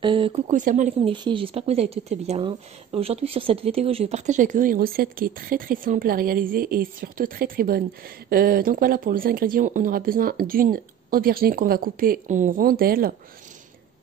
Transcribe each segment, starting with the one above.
Coucou, salam alaikum les filles, j'espère que vous allez toutes bien. Aujourd'hui sur cette vidéo, je vais partager avec vous une recette qui est très simple à réaliser et surtout très bonne. Donc voilà, pour les ingrédients, on aura besoin d'une aubergine qu'on va couper en rondelles.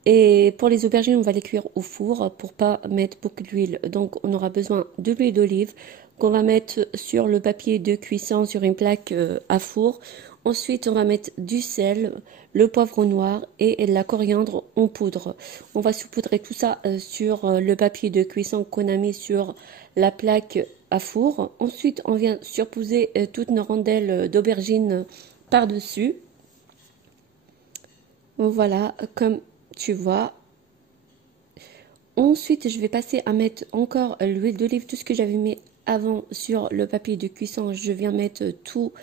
Et pour les aubergines, on va les cuire au four pour pas mettre beaucoup d'huile. Donc on aura besoin de l'huile d'olive qu'on va mettre sur le papier de cuisson sur une plaque à four. Ensuite, on va mettre du sel, le poivre noir et la coriandre en poudre. On va saupoudrer tout ça sur le papier de cuisson qu'on a mis sur la plaque à four. Ensuite, on vient surposer toutes nos rondelles d'aubergine par-dessus. Voilà, comme tu vois. Ensuite, je vais passer à mettre encore l'huile d'olive, tout ce que j'avais mis avant sur le papier de cuisson. Je viens mettre tout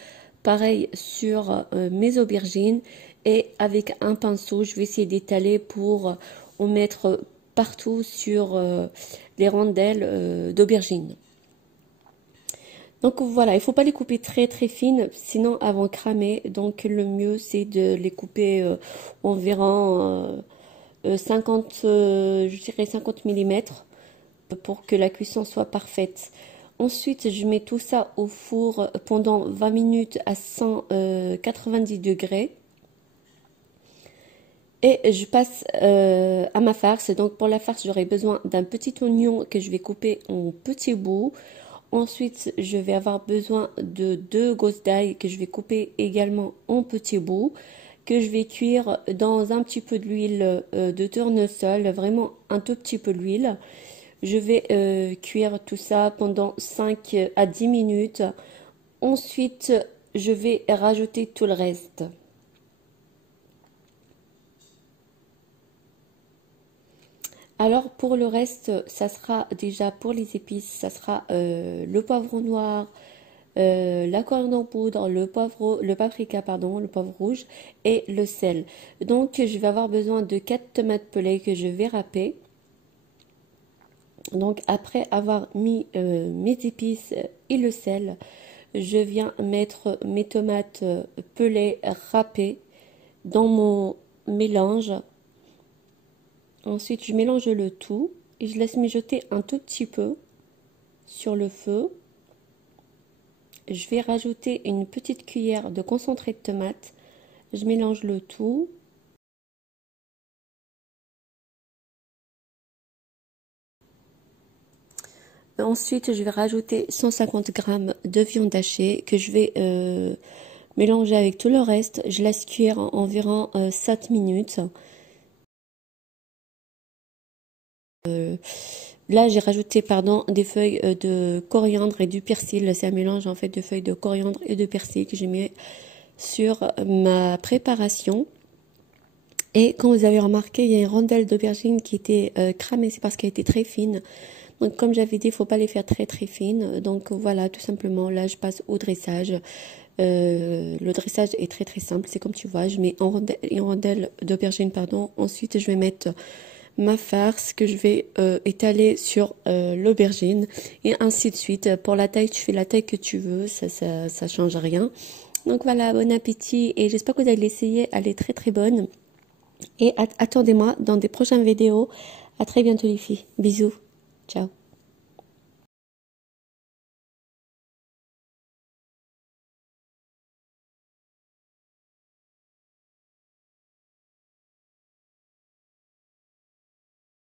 pareil sur mes aubergines et avec un pinceau, je vais essayer d'étaler pour en mettre partout sur les rondelles d'aubergines. Donc voilà, il ne faut pas les couper très fines, sinon elles vont cramer. Donc le mieux c'est de les couper environ 50, je dirais 50 mm pour que la cuisson soit parfaite. Ensuite, je mets tout ça au four pendant 20 minutes à 190 degrés. Et je passe à ma farce. Donc pour la farce, j'aurai besoin d'un petit oignon que je vais couper en petits bouts. Ensuite, je vais avoir besoin de 2 gousses d'ail que je vais couper également en petits bouts, que je vais cuire dans un petit peu d'huile de tournesol, vraiment un tout petit peu d'huile. Je vais cuire tout ça pendant 5 à 10 minutes. Ensuite, je vais rajouter tout le reste. Alors pour le reste, ça sera déjà pour les épices, ça sera le poivron noir, la coriandre en poudre, le paprika, pardon, le poivre rouge et le sel. Donc je vais avoir besoin de 4 tomates pelées que je vais râper. Donc après avoir mis mes épices et le sel, je viens mettre mes tomates pelées râpées dans mon mélange. Ensuite, je mélange le tout et je laisse mijoter un tout petit peu sur le feu. Je vais rajouter une petite cuillère de concentré de tomate. Je mélange le tout. Ensuite, je vais rajouter 150 g de viande hachée que je vais mélanger avec tout le reste. Je laisse cuire environ 7 minutes. Là, j'ai rajouté, pardon, des feuilles de coriandre et du persil. C'est un mélange en fait de feuilles de coriandre et de persil que j'ai mis sur ma préparation. Et comme vous avez remarqué, il y a une rondelle d'aubergine qui était cramée, c'est parce qu'elle était très fine. Donc comme j'avais dit, il ne faut pas les faire très fines. Donc voilà, tout simplement, là je passe au dressage. Le dressage est très simple, c'est comme tu vois, je mets une rondelle d'aubergine, pardon. Ensuite, je vais mettre ma farce que je vais étaler sur l'aubergine et ainsi de suite. Pour la taille, tu fais la taille que tu veux, ça change rien. Donc voilà, bon appétit et j'espère que vous allez l'essayer, elle est très bonne. Et attendez-moi dans des prochaines vidéos. À très bientôt les filles. Bisous. Ciao.